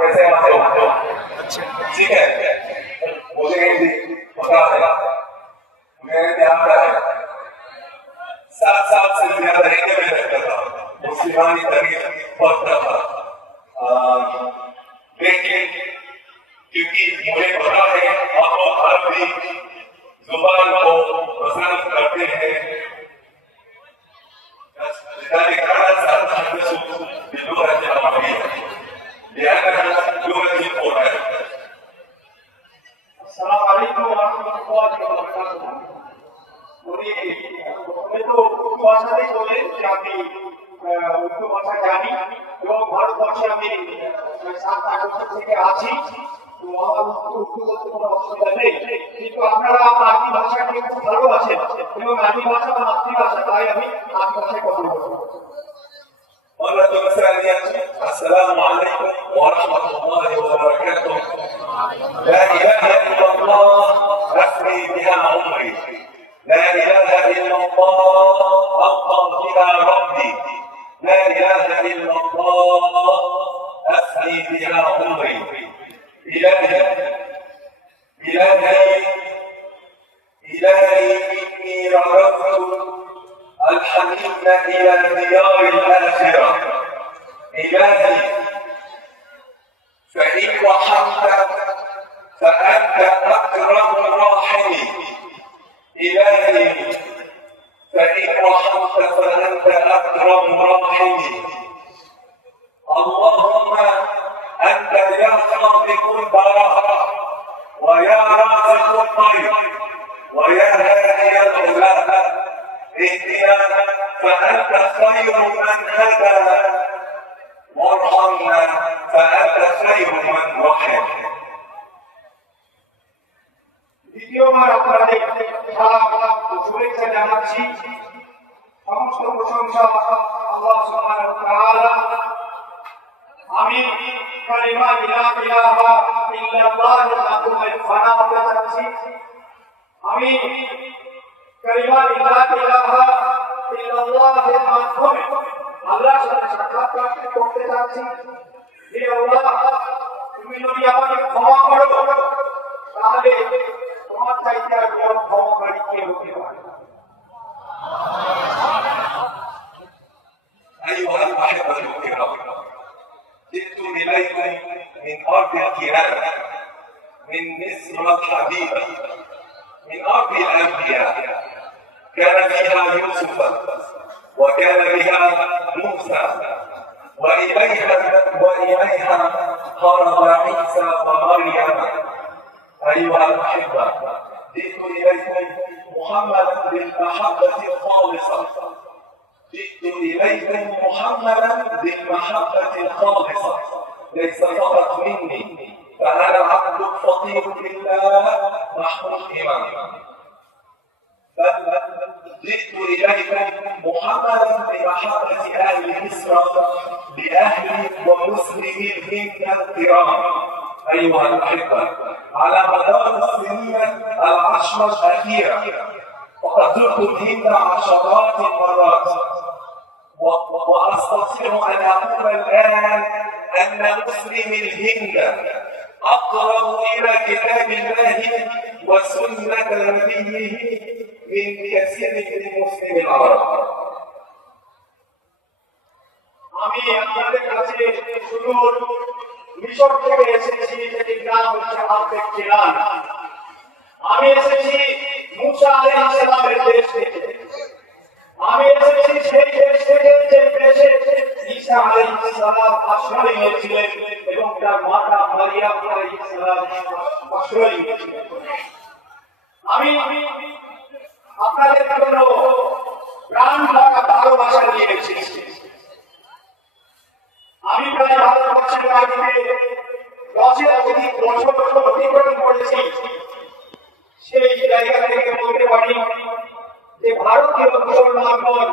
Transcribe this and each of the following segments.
कैसे आते हो? ठीक है, मुझे हिंदी पता है, मेरे ध्यान है। 7 साल से ज्यादा हिंदी में रहता था, मुस्लिमानी तरीके पढ़ता था, लेकिन क्योंकि मुझे पता है आप अरबी जुबान को पसंद करते हैं, ভারতবর্ষে আমি 7-8 বছর থেকে আছি, তো আমার উর্দু বলতে কোনো অসুবিধা নেই, কিন্তু আপনারা আরবি ভাষাকে খুব ভালোবাসেন এবং আরবি ভাষা মাতৃভাষা, তাই আমি আরবি ভাষায় কথা বলবো। السلام عليكم ورحمة الله وبركاته. لا إله إلا الله أفني بها عمري، لا إله إلا الله ألقى بها ربي، لا إله إلا الله أفني بها عمري. إلهي إلهي إلهي إني رغبت الحنين إلى ديار الآخرة. إلهي فإن رحمت فأنت أكرم الراحمين. إلهي فإن رحمت فأنت أكرم الراحمين. اللهم أنت يا خالق البراء ويا رازق الطير ويا هادي العباد، اهدنا فأنت خير من هدى، وارحمنا فأنت خير من رحم. দ্বিতীয়বার আপনাদের সালাম ও শুভেচ্ছা জানাচ্ছি। সমস্ত প্রশংসা আল্লাহ সুবহানাহু ওয়া তাআলা। আমি কালিমা লা ইলাহা ইল্লাল্লাহর মাধ্যমে ফানা করতে চাচ্ছি। আমি কালিমা লা ইলাহা ইল্লাল্লাহর মাধ্যমে আল্লাহর সাথে সাক্ষাৎ করতে চাচ্ছি। হে আল্লাহ, তুমি যদি আমাকে ক্ষমা করো তাহলে তোমার চাইতে আর বড় ক্ষমাকারী কে হতে পারে? أيها الأحبة الكرام، جئت إليكم من أرض الكرام، من مصر الحبيبة، من أرض الأنبياء. كان فيها يوسف وكان بها موسى، وإليها هرب عيسى ومريم. أيها الأحبة، جئت إليكم محمدا بالمحبة الخالصة، جئت إليكم محمدا بالمحبة الخالصة، ليس فقط مني، فأنا عبد فقير لله محمود إمام، بل جئت إليكم محمدا بمحبة أهل مصر بأهل ومسلمي الهند الكرام. أيها الأحبة، على مدار السنين 10 الأخيرة وقد زرت الهند عشرات المرات، وأستطيع أن أقول الآن أن مسلمي الهند أقرب إلى كتاب الله وسنة نبيه من كثير من مسلم العرب. আমি আপনাদের কাছে সুদূর মিশর থেকে এসেছি, যেটির নাম হচ্ছে আফেক কেরান। আমি এসেছি মুসা আলাইহিস সালামের দেশ থেকে। আমি এসেছি সেই দেশ থেকে যে দেশে ঈসা আলাইহিস সালাম আশ্রয় নিয়েছিলেন এবং তার মাতা মারিয়াম আলাইহিস সালাম আশ্রয় নিয়েছিলেন। আমি আপনাদের জন্য প্রাণ ভরা ভালোবাসা নিয়ে এসেছি। আমি প্রায় ভারতবর্ষের মাটিতে 10-এর অধিক বছর অতিক্রম করেছি। সেই জায়গা থেকে বলতে পারি যে ভারতীয় মুসলমানগণ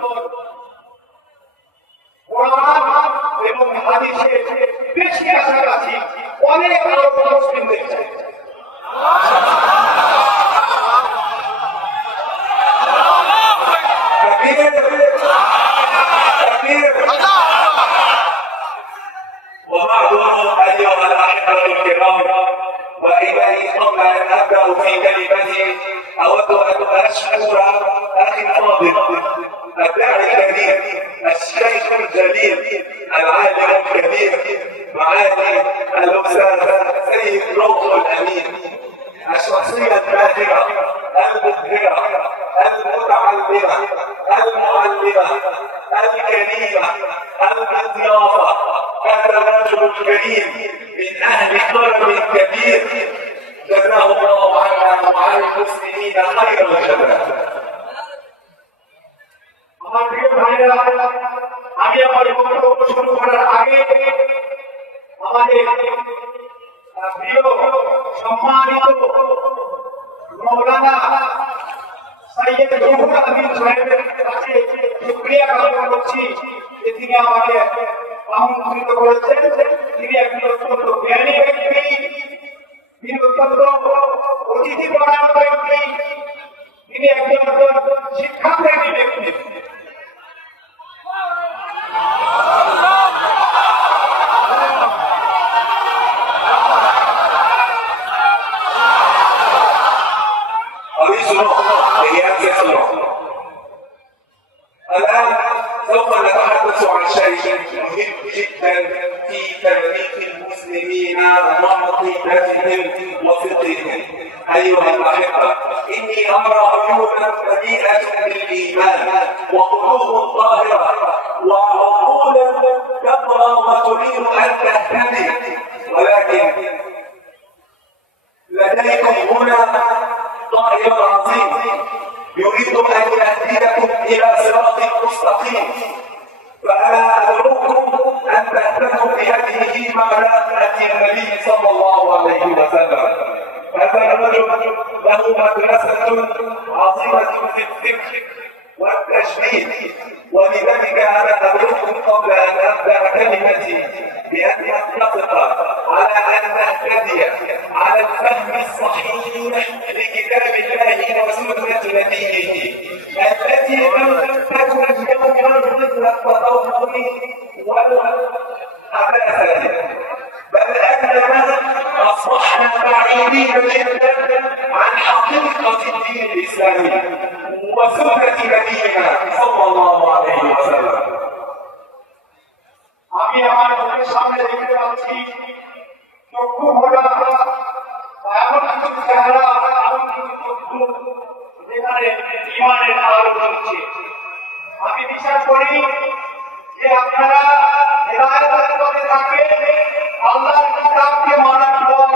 কোরআন এবং হাদিসের বেশি কাছাকাছি অনেক আরব মুসলিমদের চাই। وبعده أيها معالي الاستاذ سيد روح الامين، الشخصيه الباهره المبهره المتعلمه المعلمه الكريمه المضيافه، هذا الرجل الكريم من اهل كرم كبير، جزاه الله عنا وعن المسلمين خير الجزاء। আমার প্রিয় ভাইরা, আমি আমার বক্তব্য শুরু করার আগে আমাদের প্রিয় সম্মানিত মৌলানা সৈয়দ রুহুল আমিন সাহেবের কাছে শুকরিয়া জ্ঞাপন করছি যে তিনি আমাকে আমন্ত্রিত করেছেন। তিনি একজন অত্যন্ত জ্ঞানী ব্যক্তি, তিনি অত্যন্ত অতিথিপরায়ণ ব্যক্তি, তিনি একজন শিক্ষাপ্রেমী ব্যক্তি। الآن سوف نتحدث عن شيء مهم جدا في تاريخ المسلمين وعقيدتهم وفقههم. أيها الأحبة، إني أرى عيونا مليئة بالإيمان وقلوب طاهرة وعقولا تقرأ وتريد أن تهتدي، ولكن لديكم هنا طائر عظيم يريد أن يهديكم إلى صراط مستقيم، فأنا أدعوكم أن تهتدوا بهديه مع نبي النبي صلى الله عليه وسلم. هذا الرجل له مدرسة عظيمة في الفكر والتجديد، ولذلك أنا أدعوكم قبل أن أبدأ كلمتي بأن نتفق على أن نهتدي على الفهم الصحيح لكتاب الله وسنة نبيه التي لم تكن يوما مثل التطور والحداثة، بل أننا أصبحنا بعيدين جدا عن حقيقة الدين الإسلامي وسنة نبينا صلى الله عليه وسلم. আমি আমার চোখের সামনে দেখতে পাচ্ছি চক্ষু ভরা এমন কিছু চেহারা, এমন কিছু চক্ষু যেখানে ইমানের আলো জ্বলছে। আমি বিশ্বাস করি যে আপনারা হেদায়েতের পথে থাকবেন, আল্লাহর কিতাবকে মানার পর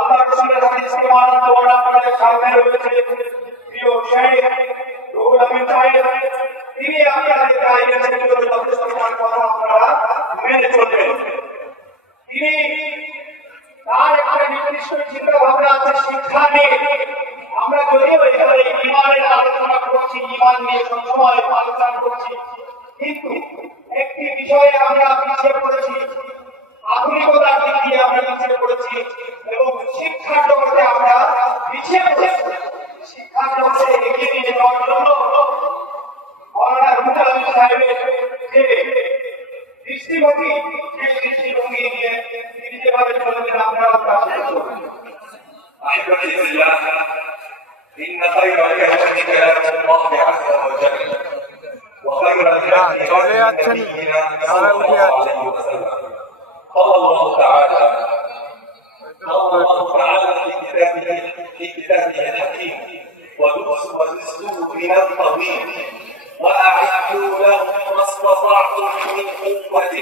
আল্লাহর রাসূলের হাদিসকে মানার পর আপনাদের সামনে রয়েছে প্রিয় শাইখ রুহুল আমিন সাহেব। তিনি আপনাদের গাইডেন্সের জন্য যথেষ্ট কথা আপনারা মেনে চলবেন। তিনি তার একটা নির্দিষ্ট চিন্তা ভাবনা আছে শিক্ষা নিয়ে। আমরা যদিও এখানে ইমানের আলোচনা করছি, ইমান নিয়ে সবসময় আলোচনা করছি, কিন্তু একটি বিষয়ে আমরা পিছিয়ে পড়েছি, আধুনিকতার দিক দিয়ে আমরা পিছিয়ে পড়েছি এবং শিক্ষা জগতে আমরা পিছিয়ে পড়েছি। শিক্ষা জগতে এগিয়ে নিয়ে যাওয়ার জন্য মৌলানা রুহুল আমিন সাহেবের যে দৃষ্টিভঙ্গি, সেই দৃষ্টিভঙ্গি নিয়ে তিনি যেভাবে চলবেন আমরাও তা করব। أحبتي في الله، إن خير الكلام كلام الله عز وجل، وخير الهدي هدي نبينا صلى الله عليه وسلم. قال الله تعالى في كتابه الحكيم: وَدُسْتُوا بِنَا الطَّوِيلِ وَأَعِدُّوا لَهُم مَّا اسْتَطَعْتُم مِّن قُوَّةٍ.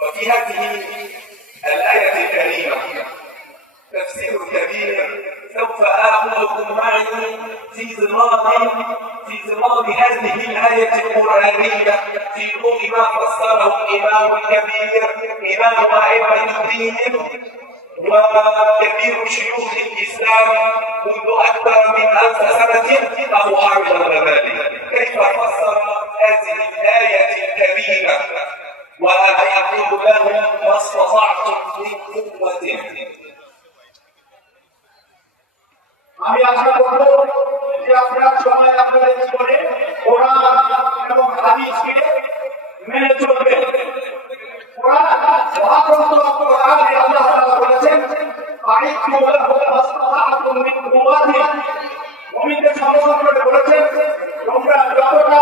وفي هذه الآية الكريمة تفسير كبير سوف آخذكم معي في ضمن هذه الآية القرآنية في ضوء ما فسره الإمام الكبير إمام أئمة الدين وكبير شيوخ الإسلام منذ أكثر من 1000 سنة أبو حامد الغزالي، كيف فسر هذه الآية الكريمة: وأعدوا لهم ما استطعتم من قوة. আমি আশা করব যে আপনারা সবাই আপনাদের জীবনে কোরআন এবং হাদিসকে মেনে চলবেন। কোরআন মহাগ্রন্থ কোরআনে আল্লাহ তাআলা বলেছেন, আইয়ু লাহু মাসতাআতুম মিন কুওয়াতি। মুমিনদের সম্বোধন করে বলেছেন, তোমরা যতটা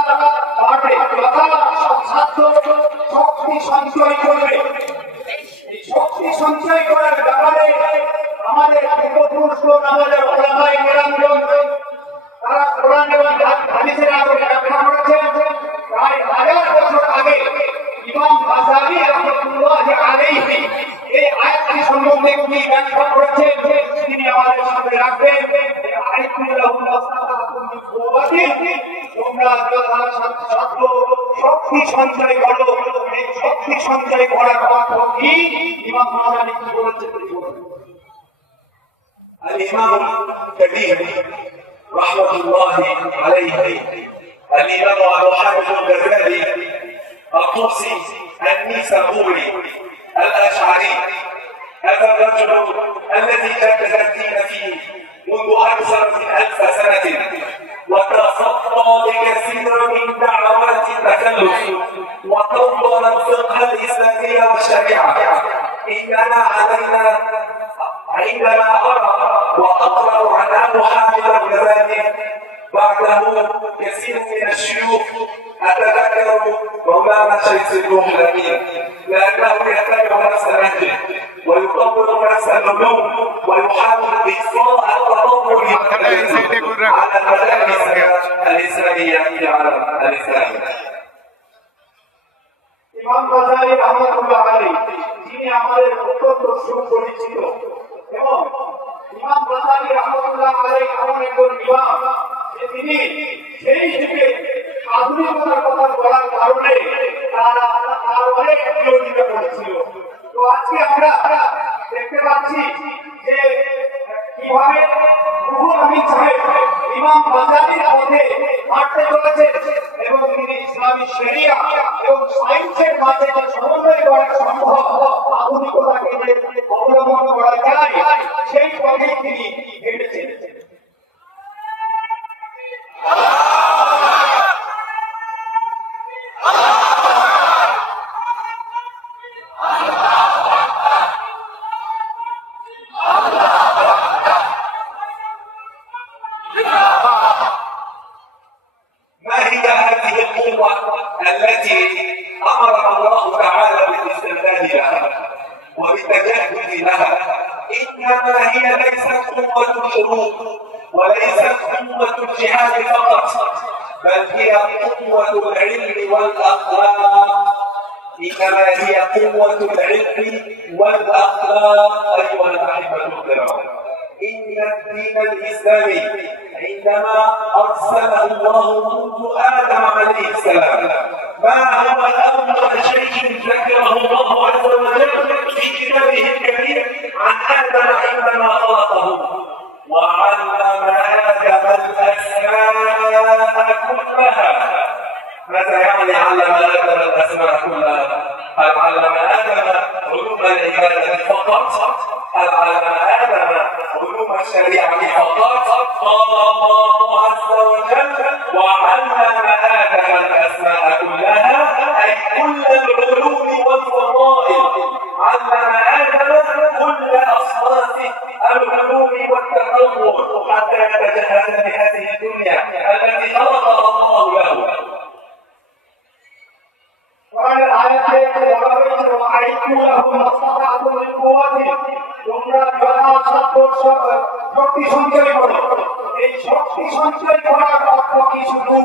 পারবে যথা সাধ্য শক্তি সঞ্চয় করবে। এই শক্তি সঞ্চয় করার ব্যাপারে আমাদের পূর্বপুরুষগণ, আমাদের ওলামায়ে কেরামগণ তারা কোরআন এবং হাদিসের আলোকে ব্যাখ্যা করেছেন। প্রায় 1000 বছর আগে ইমাম গাজ্জালী রাহমাতুল্লাহি আলাইহি এই আয়াতটি সম্বন্ধে কি ব্যাখ্যা করেছেন তিনি আমাদের সামনে রাখবেন। তোমরা শক্তি সঞ্চয় করো। এই শক্তি সঞ্চয় করার অর্থ কি ইমাম গাজ্জালী কি বলেছেন? الإمام الكبير رحمة الله عليه الإمام أبو حامد الغزالي الطوسي النيسابوري الأشعري، هذا الرجل الذي جدد الدين فيه منذ أكثر من 1000 سنة وتصدى لكثير من دعوات التكلف وطور الفقه الإسلامي والشريعة. إننا علينا عندما أرى وأقرأ عن أبو حامد الغزالي بعده كثير من الشيوخ أتذكر مولانا شيخ الروح الأمين، لأنه يتبع نفس نهجه ويطور نفس العلوم ويحاول إطفاء التطور على المدارس الإسلامية في العالم الإسلامي. ইমাম গাজ্জালী রাহমাতুল্লাহ আলাইহি যিনি আমাদের অত্যন্ত সুপরিচিত এবং ইমাম গাজ্জালী রাহমাতুল্লাহ আলাইহি এমন একজন ইমাম যে তিনি সেই থেকে আধুনিকতার কথা বলার কারণে তার অনেক বিরোধিতা করেছিল। তো আজকে আমরা দেখতে পাচ্ছি যে কিভাবে রুহুল আমিন সাহেব ইমাম গাজ্জালীর পথে হাঁটতে চলেছে এবং তিনি ইসলামী শরিয়া এবং সায়েন্সের মাঝে যে সমন্বয় করা সম্ভব, আধুনিকতাকে যে অবলম্বন করা যায় সেই পথে তিনি হেঁটেছেন। ما هي هذه القوة التي أمرنا الله تعالى بالاستعداد لها وبالتجهز لها؟ إنما هي ليست قوة الحروب وليست قوة الجهاد فقط، بل هي قوة العلم والأخلاق. إنما هي قوة العلم والأخلاق أيها الأحبة الكرام. إن الدين الإسلامي عندما أرسله الله منذ آدم عليه السلام ما هو أول شيء ذكره الله عز وجل في كتابه الكريم عن آدم عندما خلقه؟ وعلم آدم الأسماء كلها. ماذا يعني علم آدم الأسماء كلها؟ هل علم آدم علوم العبادة فقط؟ هل علم آدم علوم الشريعة فقط؟ قال الله عز وجل وعلم آدم الأسماء كلها، أي كل العلوم والفضائل. علم آدم كل أصناف العلوم والتطور حتى يتجهز بهذه الدنيا التي خلقها الله له. কোরআনের আয়াতে বলা হয়েছে ওয়াইকু লাহুম মাসতাআতু মিন কুওয়াতি, তোমরা যথাসাধ্য শক্তি সঞ্চয় করো। এই শক্তি সঞ্চয় করার অর্থ কি শুধু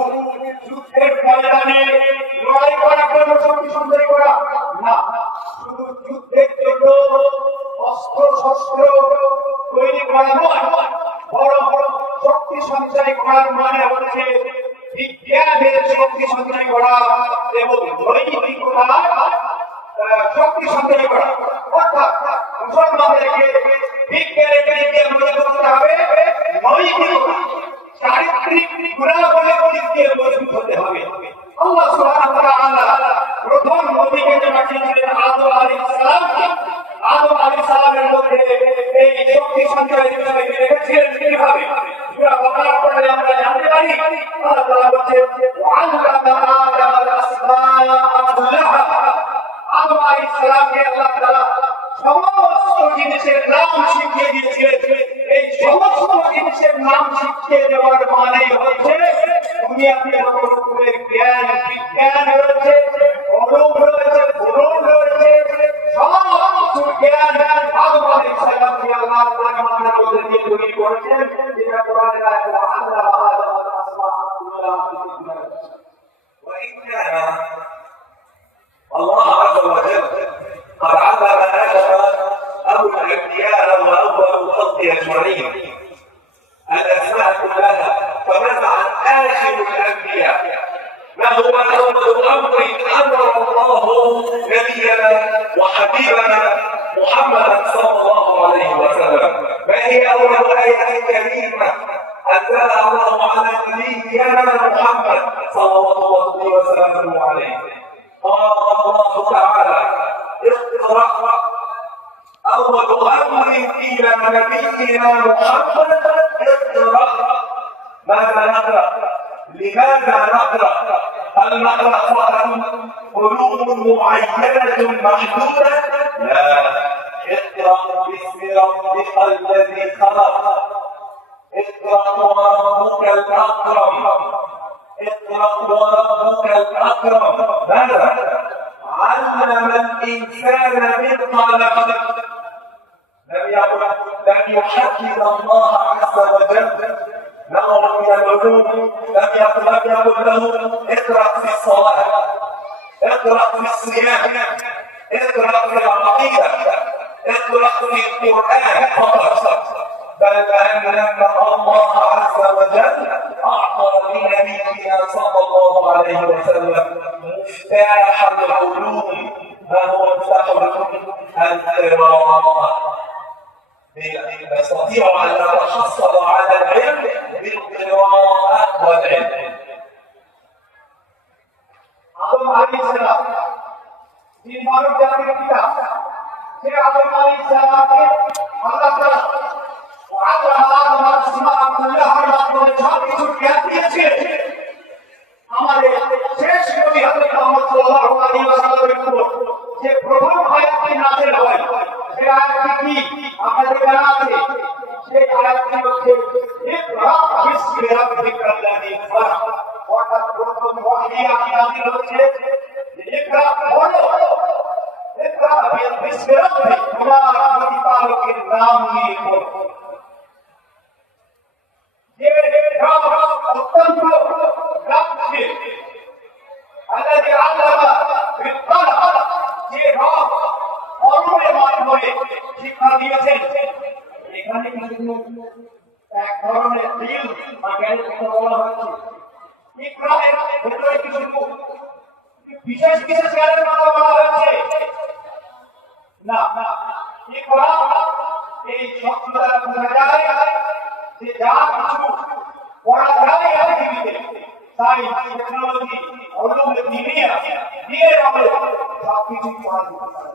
যুদ্ধের ময়দানে লড়াই করার জন্য শক্তি সঞ্চয় করা? না, শুধু যুদ্ধের জন্য অস্ত্র শস্ত্র তৈরি করা নয়, বড় বড় শক্তি সঞ্চয় করার মানে হচ্ছে বিজ্ঞানের শক্তি সঞ্চয় করা এবং নৈতিকতার শক্তি সঞ্চয় করা। অর্থাৎ মুসলমানদেরকে বিজ্ঞানের দিকে মজবুত করতে হবে, নৈতিকতা চারিত্রিক গুণাবলী দিয়ে মজবুত হতে হবে। আল্লাহ সুবহানাহু ওয়া তাআলা প্রথম নবীকে যে পাঠিয়েছিলেন আদম আলাইহিস সালামকে, আদম আলাইহিস সালামের মধ্যে এই শক্তি সঞ্চয় রেখেছিলেন কিভাবে? সূরা বাকারা পড়লে আমরা জানতে পারি আল্লাহ তাআলা বলেন ওয়া'আল্লামা আদম আল-আসমাআ কুল্লাহা। আদম আলাইহিস সালামকে আল্লাহ তাআলা সমস্ত জিনিসের নাম শিখিয়ে দিয়েছিলেন। এই সমস্ত জিনিসের নাম শিখিয়ে দেওয়ার মানে হচ্ছে দুনিয়াতে যত রকমের জ্ঞান বিজ্ঞান রয়েছে, অনুম রয়েছে, ফুরুন রয়েছে, সব কিছুকে বয়ান আদম আলাইহিস সালাম কে আল্লাহ তাআলা আমাদের মধ্যে দিয়ে তৈরি করেছেন, যেটা কোরআনের আয়াত আল্লাহ আদম আসমা কুল্লাহা وإن كان الله عز وجل قد علم آدم أبو الأنبياء وأول الخلق أجمعين الأسماء كلها، فماذا عن آخر الأنبياء؟ ما هو أول أمر أمر الله نبينا وحبيبنا محمدا صلى الله عليه وسلم؟ ما هي أول آية كريمة أنزلها الله على نبينا محمد صلى الله وسلم عليه؟ قال الله تعالى: اقرأ. أول أمر إلى نبينا محمد: اقرأ. ماذا نقرأ؟ لماذا نقرأ؟ هل نقرأ فقط علوم معينة محدودة؟ لا، اقرأ باسم ربك الذي خلق، اقرأ وربك الأكرم، اقرأ وربك الأكرم. ماذا؟ علم الإنسان بالقلم. لم يحدد الله عز وجل نوع من العلوم، لم يقل له اقرأ في الصلاة، اقرأ في الصيام، اقرأ في العقيدة، اقرأ في القرآن فقط، بل أن الله عز وجل أعطى لنبينا صلى الله عليه وسلم مفتاح العلوم. ما هو مفتاح العلوم؟ القراءة. نستطيع أن نتحصل على العلم بالقراءة والعلم. আদম আলাইহিস সালাম যিনি মানব জাতির পিতা, সে আদম আলাইহিস সালামকে আল্লাহ তাআলা আদম আসমাআ কুল্লাহার মাধ্যমে সব কিছু জ্ঞান দিয়েছেন। আমাদের শেষ নবী হযরত মুহাম্মদ সাল্লাল্লাহু আলাইহি ওয়াসাল্লামের উপর যে প্রথম আয়াতটি নাযিল হয়, সে আয়াতটি কি আপনাদের জানা আছে? সেই আয়াতটি হচ্ছে ইকরা বিসমি রাব্বিকাল্লাযী খালাক। অর্থাৎ প্রথম ওহী নাযিল হচ্ছে ইকরা পড়ো, ইকরা বিসমি রাব্বিক, তোমার প্রতিপালকের নাম নিয়ে পড়ো। যে নাম অত্যন্ত গাম্ভীর, আল্লাযী আল্লামা বিল কলম, যে নাম কলমের মাধ্যমে শিক্ষা দিয়েছেন। এখানে কিন্তু এক ধরনের দিল বা জ্ঞানের কথা বলা হচ্ছে। ইকরার ভেতরে কিছু বিশেষ বিশেষ জ্ঞানের কথা বলা হয়েছে না। ইকরা এই শব্দ দ্বারা বোঝা যায় যে যা কিছু পড়া যায় পৃথিবীতে, সায়েন্স, টেকনোলজি, উলুম দ্বীনিয়া, দ্বীনের আমলে সবকিছু পড়া যেতে পারে।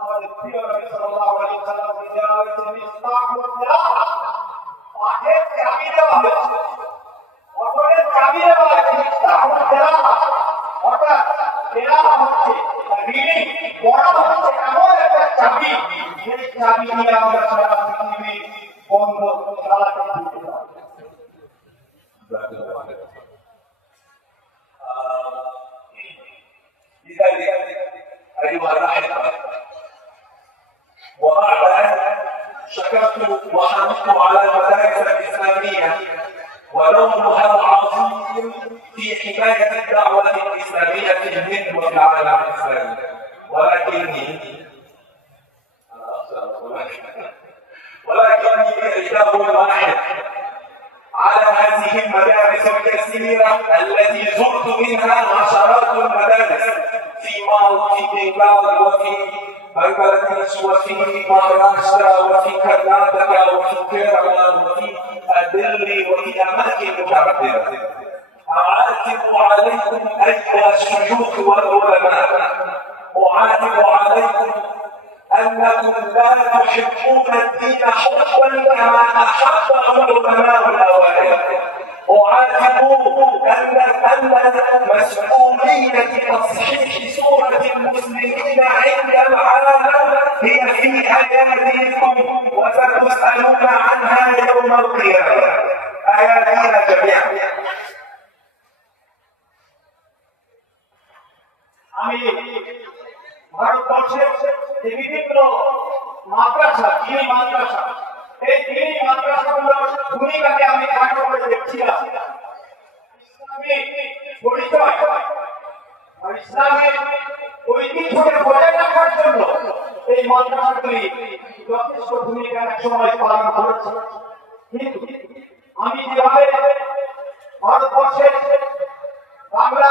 আমাদের প্রিয় নবী সাল্লাল্লাহু আলাইহি ওয়াসাল্লাম দেওয়া হয়েছে মিফতাহুল কিরাআত, পাঠের চাবি দেওয়া হয়েছে, অপরের চাবি দেওয়া হয়েছে মিফতাহুল কিরাআত। অর্থাৎ কিরাআত হচ্ছে রিডিং, পড়া হচ্ছে এমন একটা চাবি, যে চাবি দিয়ে আমরা সারা পৃথিবী বন্ধ চালাতে দিতে পারি। أيها الأحبة، وبعد أن شكرت وحمدت على المدارس الإسلامية ودورها العظيم في حماية الدعوة الإسلامية في الهند وفي العالم الإسلامي، ولكني إجاب واحد على هذه المدارس الكثيرة التي زرت منها عشرات المدارس في بنغال وفي بنغلاديش وفي مهاراشترا وفي كرناطكا وفي كيرلا وفي دلي وفي أماكن متعددة. أعاتب عليكم أيها الشيوخ والعلماء، أعاتب عليكم أنكم لا تحبون الدين حبا كما أحبه العلماء الأوائل. أعاتب أن مسؤولية تصحيح صورة المسلمين عند العالم هي في أيديكم، وستسألون عنها يوم القيامة. أيدينا جميعا. আমি ভারতবর্ষের যে বিভিন্ন আচ্ছা দিনী মাদ্রাসা, এই দিনী মাদ্রাসাগুলোর ভূমিকাকে আমি খাটো করে দেখছিলাম। ইসলামী পরিচয় আর ইসলামের ঐতিহ্যকে বজায় রাখার জন্য এই মাদ্রাসাগুলি যথেষ্ট ভূমিকা এক সময় পালন করেছে। কিন্তু আমি যেভাবে ভারতবর্ষের বাংলা,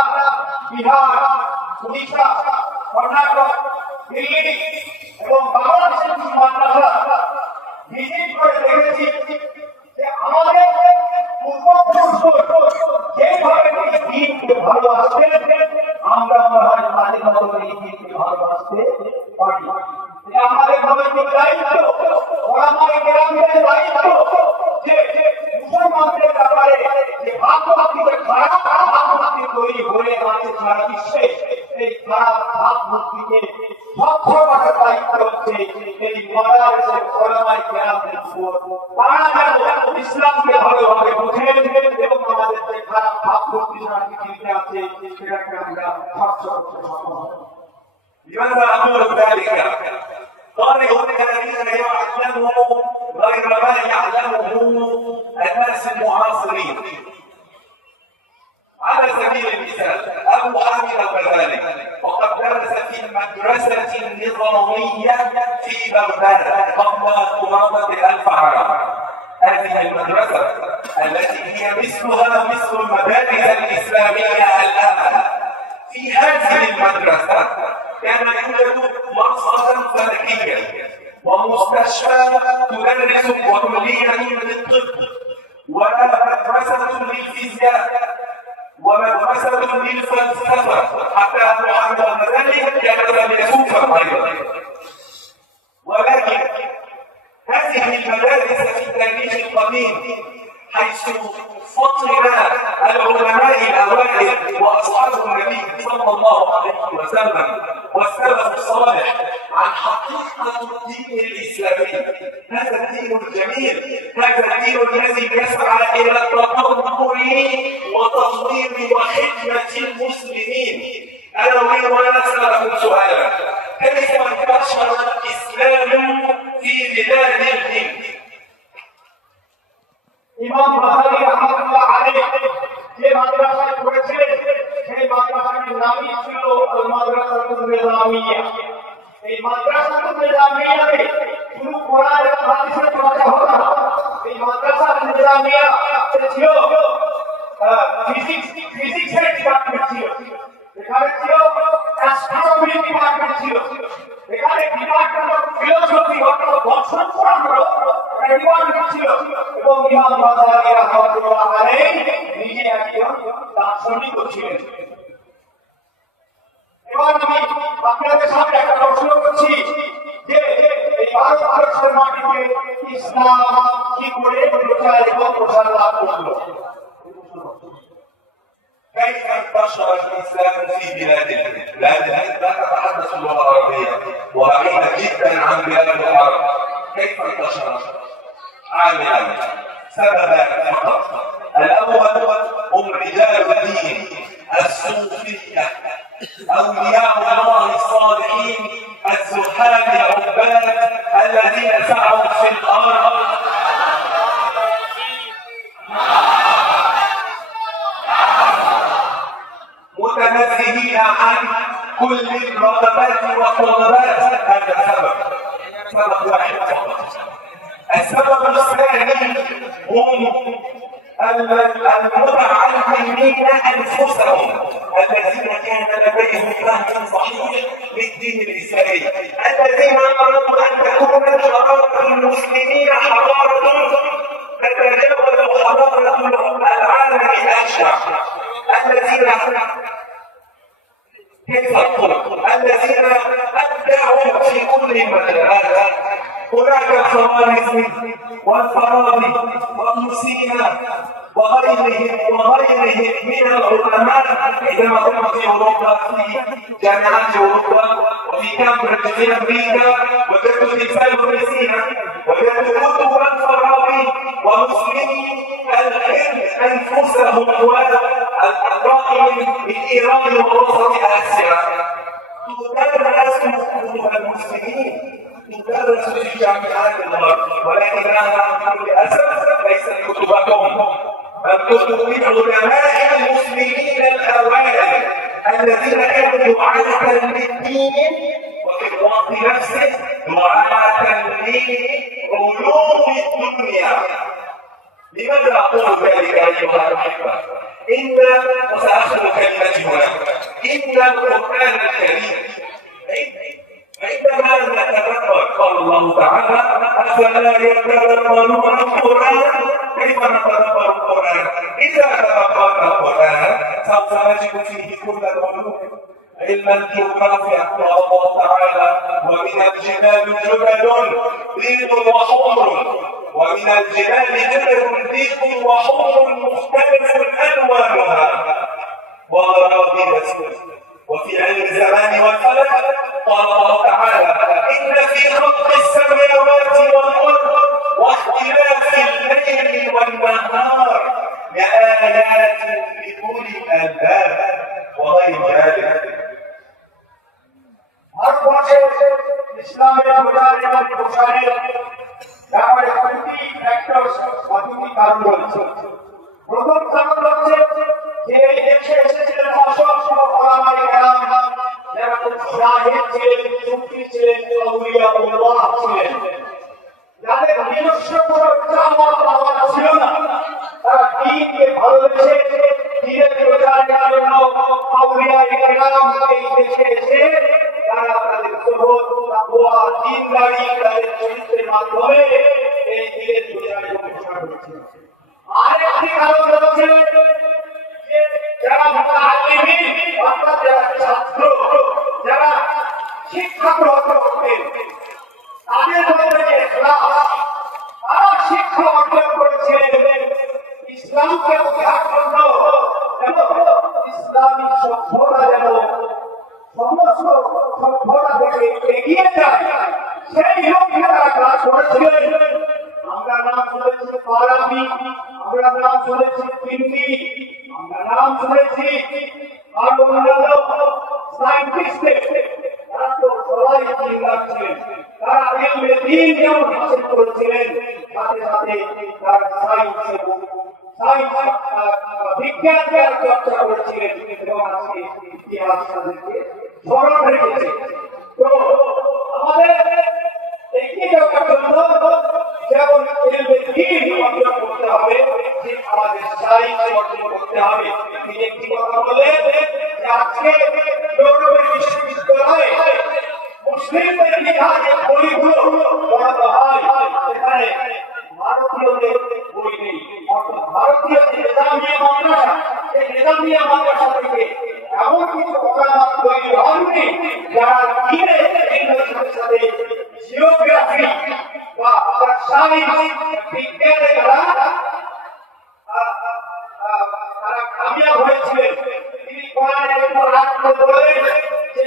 বিহার, উড়িষ্যা, কর্ণাটক, দিল্লি এবং বাংলাদেশের কিছু মাদ্রাসা ভিজিট করে দেখেছি যে আমাদের পূর্বপুরুষরা যেভাবে দিনকে ভালোবাসতেন, আমরা মনে হয় তাদের মতো এই দিনকে ভালোবাসতে পারি। এটা আমাদের নৈতিক দায়িত্ব, ওলামায়ে কেরামের দায়িত্ব যে মুসলমানদের ব্যাপারে যে ভাবমূর্তিতে খারাপ ভাবমূর্তি তৈরি হয়ে আছে সারা বিশ্বে, এই খারাপ ভাবমূর্তিকে স্বচ্ছ করার দায়িত্ব হচ্ছে এই মাদ্রাসার ওলামায়ে কেরামদের উপর। তারা যেন ইসলামকে ভালোভাবে বোঝেন এবং আমাদের যে খারাপ ভাবমূর্তি সারা পৃথিবীতে আছে সেটাকে আমরা স্বচ্ছ করতে সক্ষম হব। لماذا أقول ذلك؟ طالب الذين يعلمه غير ما يعلمه الناس المعاصرين. على سبيل المثال أبو حامد الغزالي وقد درس في المدرسة النظامية في بغداد قبل قرابة 1000 عام. هذه المدرسة التي هي مثلها مثل المدارس الإسلامية الآن، في هذه المدرسة كان يوجد مصرفا فلكيا ومستشفى تدرس وكلية للطب ومدرسة للفيزياء ومدرسة للفلسفة، حتى محمد الغزالي كان فيلسوفا أيضا. ولكن هذه المدارس في التاريخ القديم حيث فطن العلماء الأوائل وأصحاب النبي صلى الله عليه وسلم والسلف الصالح عن حقيقة الدين الإسلامي، هذا الدين الجميل، هذا الدين الذي يسعى إلى التطور وتطوير وخدمة المسلمين. أنا أريد أن أسألكم سؤالا: كيف انتشر الإسلام في بلاد الهند؟ ইমাম গজালি রাহমাতুল্লাহ আলাইহি যে মাদ্রাসায় পড়েছিলেন সেই মাদ্রাসাটির নামই ছিল আল মাদ্রাসাতুন নিজামিয়া। এই মাদ্রাসাতুন নিজামিয়াতে শুধু কোরআন এবং হাদিসের চর্চা হতো না, এই মাদ্রাসাতুন নিজামিয়া ছিল ফিজিক্সের ডিপার্টমেন্ট ছিল, এখানে ছিল অ্যাস্ট্রোনমি ডিপার্টমেন্ট ছিল, এখানে ডিপার্টমেন্ট অফ ফিলোসফি অর্থাৎ দর্শন পড়ানো ডিপার্টমেন্ট ছিল। এবং ইমাম গজালি রাহমাতুল্লাহ আলাইহি নিজে একজন দার্শনিক ছিলেন। এবার আমি আপনাদের সামনে একটা প্রশ্ন করছি যে এই ভারতবর্ষের মাটিতে ইসলাম কি করে প্রচার এবং প্রসার লাভ করলো? كيف انتشر الاسلام في بلاد الهند؟ بلاد الهند لا تتحدث اللغه العربيه وبعيده جدا عن بلاد العرب. كيف انتشر؟ عاملا سببان فقط. الاول هم رجال الدين الصوفيه اولياء الله الصالحين الزهاد العباد الذين سعوا في الارض متنزهين عن كل الرغبات والطلبات. هذا سبب واحد فقط. السبب الثاني هم المتعلمين انفسهم الذين كان لديهم فهم صحيح للدين الاسلامي، الذين ارادوا ان تكون حضاره المسلمين حضاره تتجاوز حضاره العالم الاشرع، الذين كيف أقول الذين أبدعوا في كل مجالات. هناك الخوارزمي والفارابي وابن سينا وغيرهم من العلماء عندما كانوا في اوروبا في جامعات اوروبا وفي كامبريدج في امريكا وجدت تمثال ابن سينا وجدت كتب الفارابي ومسلمي الهند انفسهم والقائم من ايران ووسط اسيا تدرس كتب المسلمين، تدرس تدرس في جامعات الغرب، ولكنها للاسف ليست كتبكم، بل كتب علماء المسلمين الاوائل الذين كانوا دعاة للدين وفي الوقت نفسه دعاة لعلوم الدنيا. لماذا أقول ذلك أيها الأحبة؟ وسأختم كلمتي هنا، إن القرآن الكريم عندما نتدبر قال الله تعالى: أفلا يتدبرون القرآن؟ كيف نتدبر القرآن؟ إذا تدبرنا القرآن سوف نجد فيه كل العلوم. علم الجغرافيا قال الله تعالى: ومن الجبال جبل بيض وحمر، ومن الجبال جبل بيض وحمر مختلف ألوانها وغرابيب أسود. وفي علم الزمان والفلك قال الله تعالى: إن في خلق السماوات والأرض واختلاف الليل والنهار لآيات لأولي الألباب وغير ذلك. ভারতবর্ষে ইসলামের প্রচারের ব্যাপারে দুটি কারণ রয়েছে। প্রথম কারণ হচ্ছে যে এই দেশে এসেছিলেন অসংখ্য ওলামায়ে কেরাম, যারা জাহিদ ছিলেন, সুফি ছিলেন, আউলিয়া উল্লাহ ছিলেন, যাদের নিজস্ব কোনো চাওয়া পাওয়া ছিল না। তারা দ্বীনকে ভালোবেসে দ্বীনের প্রচারের জন্য আউলিয়ায়ে কেরাম এই দেশে এসে তারা তাদের জোহর, তাকওয়া, দ্বীনদারি, তাদের চরিত্রের মাধ্যমে এই দ্বীনের প্রচারের ঘোষণা করেছিলেন। আরেকটি কারণ হচ্ছে যে যারা মুতাআল্লিমিন অর্থাৎ যারা ছাত্র, যারা শিক্ষা গ্রহণ করতেন, তাদের মধ্যে যে ইখলাস, তারা শিক্ষা অর্জন করেছিলেন ইসলামকে প্রচার জন্য এবং ইসলামী সভ্যতা যেন সমস্ত সভ্যতা থেকে এগিয়ে যায়, সেই লক্ষ্যে তারা কাজ করেছিলেন। আমরা নাম শুনেছি ফারাবি, আমরা নাম শুনেছি তিন্নি, আমরা নাম শুনেছি আরো অন্যান্য সায়েন্টিস্টদের। তারা তো সবাই জিন্দার ছিলেন, তারা ইলমে দ্বীন যেমন হাসিল করেছিলেন, সাথে সাথে তারা বিজ্ঞানকে চর্চা করেছিলেন এবং আজকে ইতিহাস তাদেরকে স্মরণ রেখেছে। তো আমাদের এগিয়ে যাওয়ার জন্য যেমন ইলমে দ্বীন অর্জন করতে হবে, ঠিক আমাদের সায়েন্স অর্জন করতে হবে। তিনি একটি কথা বলেন যে আজকে ইউরোপের বিশ্ববিদ্যালয়ে মুসলিমদের লেখা যে বইগুলো পড়ানো হয়, সেখানে ভারতীয়দের বই নেই। অর্থাৎ ভারতীয় যে নিজামিয়া মাদ্রাসা, সেই নিজামিয়া মাদ্রাসা থেকে এমন কিছু ওলামা তৈরি হননি যারা দ্বীনের সাথে সাথে জিওগ্রাফি বা সায়েন্স বিজ্ঞানে তারা কামিয়াব হয়েছিলেন। তিনি কোরআনের উপর আয়াত বলেন যে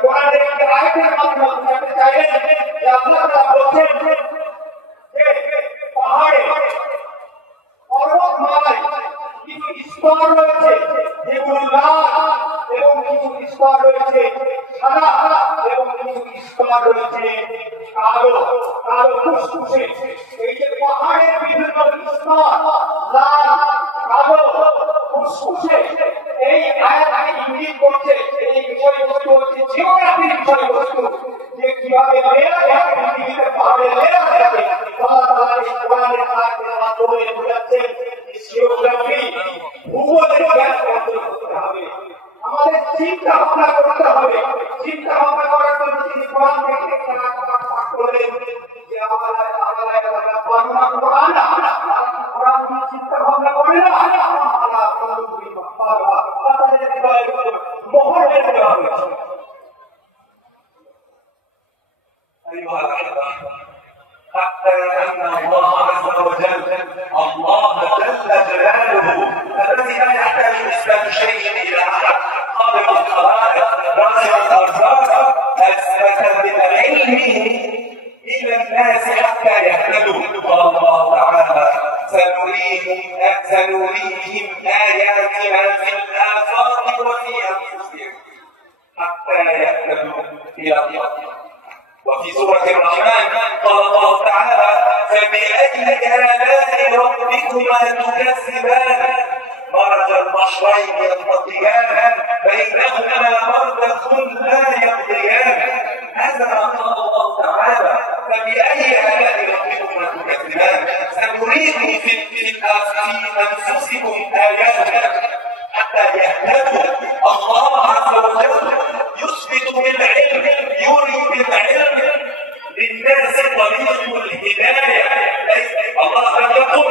কোরআনের একটি আয়াতের মাধ্যমে বুঝাতে চাইলেন যে আল্লাহ তাআলা বলেন যে পাহাড়ে পর্বতমালায় কিছু স্তর রয়েছে যেগুলো লাল এবং কিছু স্তর রয়েছে সাদা এবং কিছু স্তর রয়েছে কালো কালো ফুসফুসে। এই যে পাহাড়ের বিভিন্ন স্তর লাল কালো ফুসফুসে, এই আয়াতটি ইঙ্গিত করছে এই বিষয়বস্তু হচ্ছে জিওগ্রাফির বিষয়বস্তু, যে কিভাবে লেয়ার থাকে পৃথিবীতে, পাহাড়ের লেয়ার থাকে। আল্লাহ তাআলা এই কোরআনের আয়াতের মাধ্যমে বোঝাচ্ছেন জিওগ্রাফি, ভূগোলের জ্ঞান অর্জন করতে হবে। আমাদের চিন্তা ভাবনা করতে হবে। চিন্তা ভাবনা করার জন্য তিনি কোরআন থেকে পাঠ করলেন যে কোরআন চিন্তা ভাবনা করে না, মোহর বেঁধে দেওয়া হয়েছে। أيها الأحبة، حتى أن الله عز وجل، الله جل جلاله الذي لا يحتاج إثبات شيء إلى أحد، خالق الخلائق رازق الأرزاق، أثبت بالعلم إلى الناس حتى يهتدوا. قال الله تعالى: سنريهم آياتنا في الآفاق وفي أنفسهم حتى يهتدوا إلى الله. وفي سورة الرحمن قال الله تعالى: فبأي آلاء ربكما تكذبان مرج البحرين يلتقيان بينهما برزخ لا يبغيان. هذا ما قال الله تعالى: فبأي آلاء ربكما تكذبان. سنريكم في أنفسكم آياتنا حتى يهتدوا. الله عز وجل يثبت بالعلم، يري بالعلم للناس طريق الهداية. الله لم يقل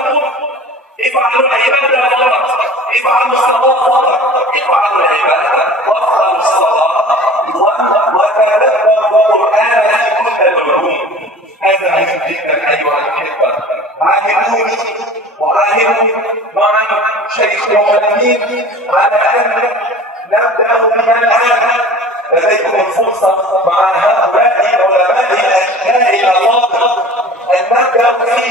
افعلوا العبادة فقط، افعلوا الصلاة فقط، افعلوا العبادة وافعلوا الصلاة وتدبروا القرآن في كل العلوم. هذا مهم جدا أيها الأحبة. عاهدوني وعاهدوا مع شيخ المعلمين على أن نبدأ بمن الآن. لديكم الفرصة مع هؤلاء العلماء الأشياء الأفاضل أن نبدأ في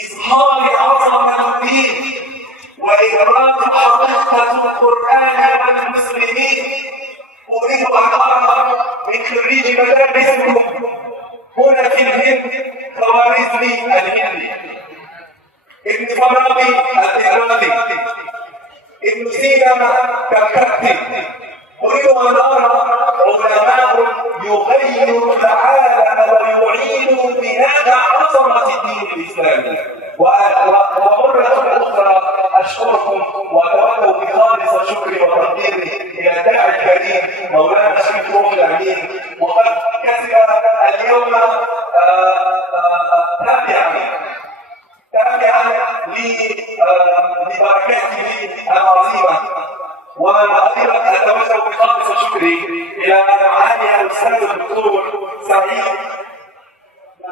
إظهار عظمة الدين وإدراك حقيقة القرآن والمسلمين. أريد أن أرى من خريج مدارسكم هنا في الهند خوارزمي الهندي، ابن فارابي الإيراني، ابن سينا كالكتي. أريد أن أرى علماء يغيروا العالم ويعيدوا بناء عظمة الدين الإسلامي. ومرة أخرى أشكركم وأتوجه بخالص شكري وتقديري إلى الداعي الكريم مولانا الشيخ روح الأمين، وقد كسب اليوم تابعا لبركاته العظيمة. وأيضا أتوجه بخالص شكري إلى معالي الأستاذ الدكتور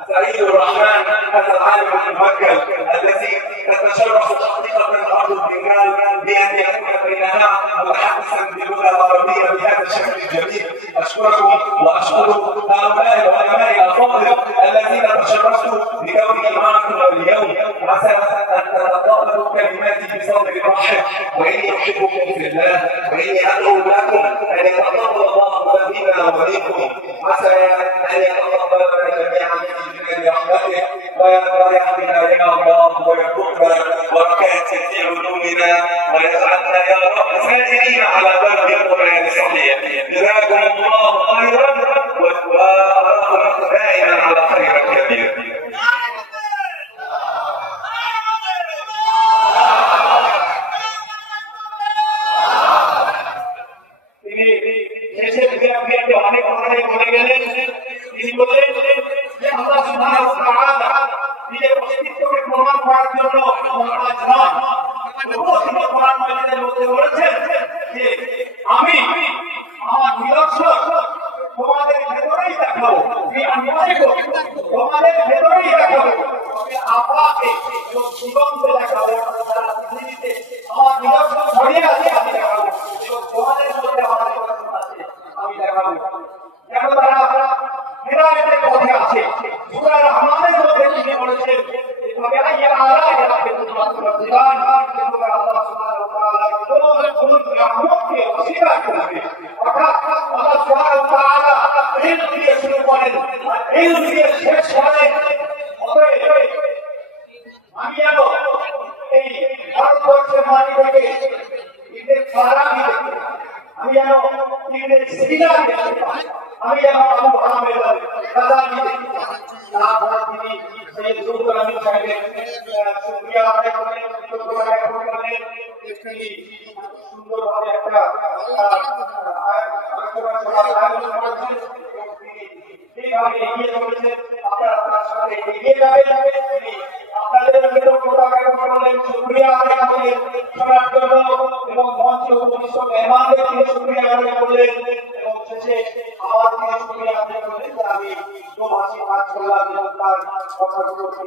سعيد الرحمن، هذا العالم الممكن الذي تتشرف حقيقة الأرض البنغال بأن يكون بيننا متحدثا باللغة العربية بهذا الشكل الجميل. أشكركم وأشكر هؤلاء العلماء الأفاضل الذين تشرفت بكوني معكم اليوم. عسى أن تتقبلوا كلماتي بصدر رحب، وإني أحبكم في الله، وإني أدعو لكم أن يتقبل الله منا ومنكم. عسى أن يتقبلنا جميعا برحمته ويحمينا يا الله ويرزقنا بركات في علومنا ويجعلنا يا رب سائرين على درب القرآن الصحيح. جزاكم الله خيرا وأراكم دائما على خير كبير. অনেক কথাই বলে গেলেন। তিনি বললেন যে আল্লাহ সুবহানাহু ওয়া তাআলা নিজের অস্তিত্বকে প্রমাণ করার জন্য মহতাজ নন। তবুও তিনি কোরআন মাজিদের মধ্যে বলেছেন যে আমি আমার নিদর্শন তোমাদের ভেতরেই দেখাবো, তোমাদের ভেতরেই দেখাবো, আপনাকে জীবন্ত দেখাবো। তারা পৃথিবীতে আমার নিদর্শন ছড়িয়ে আছে আমি দেখাবো, এবং তোমাদের মধ্যে আমার নিদর্শন আছে আমি দেখাবো। যেন তারা হিদায়াতের পথে আছে। সূরা রহমানের মধ্যে তিনি বলেছেন তবে আইয়া আলা ইয়াকে তোমাদের জীবন তোমরা আল্লাহ সুবহানাহু ওয়া তাআলা কোন রহমতকে অস্বীকার করবে। অর্থাৎ আল্লাহ সুবহানাহু ওয়া তাআলা ইলম দিয়ে শুরু করেন, ইলম দিয়ে শেষ করেন। অতএব আমি যেন এই ভারতবর্ষের মাটি থেকে ঈদের ফারামি দেখতে, আমি যেন ঈদের সিনা দেখতে পাই, আমি যেন আবু আহমেদ গাজালি দেখতে পাই। তারপর তিনি সেই দুর্গা আমির সাহেবের শুকরিয়া আদায় করেন, কৃতজ্ঞতা জ্ঞাপন করেন। তিনি সুন্দরভাবে একটা আয়োজন করেছেন। যেভাবে এগিয়ে চলেছেন আপনারা তার সাথে এগিয়ে যাবে। তিনি আপনাদের কৃতজ্ঞতা জ্ঞাপন করলেন, শুকরিয়া আদায় করলেন শোনার জন্য, এবং মঞ্চে উপবিষ্ট মেহমানদের তিনি শুকরিয়া আদায় করলেন, এবং শেষে আমার তিনি শুকরিয়া আদায় করলেন যে আমি দোভাষী কাজ করলাম এবং তার কথাগুলোকে